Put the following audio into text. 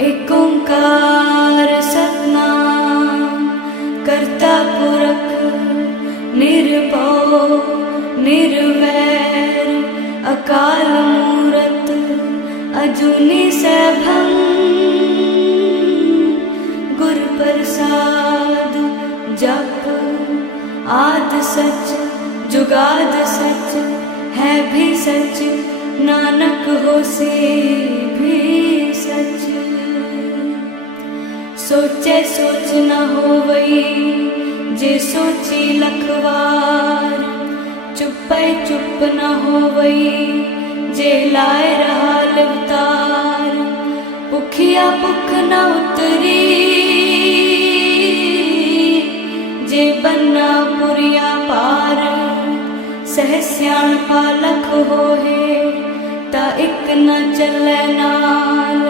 एक ओंकार सतनाम करता पुरख निर्भव निर्वैर अकाल मूरत अजूनी सैभं गुर प्रसाद जप आद सच जुगाद सच है भी सच नानक होसी भी सच। सोचे सोच न होवई जे सोची लखवार चुपै चुप न होवई जे लाए रहा लिवतार भुखिया भुख न उतरी जे बन्ना पुरिया पार सह सियाणपा लख होए ता इक न चलै नाल।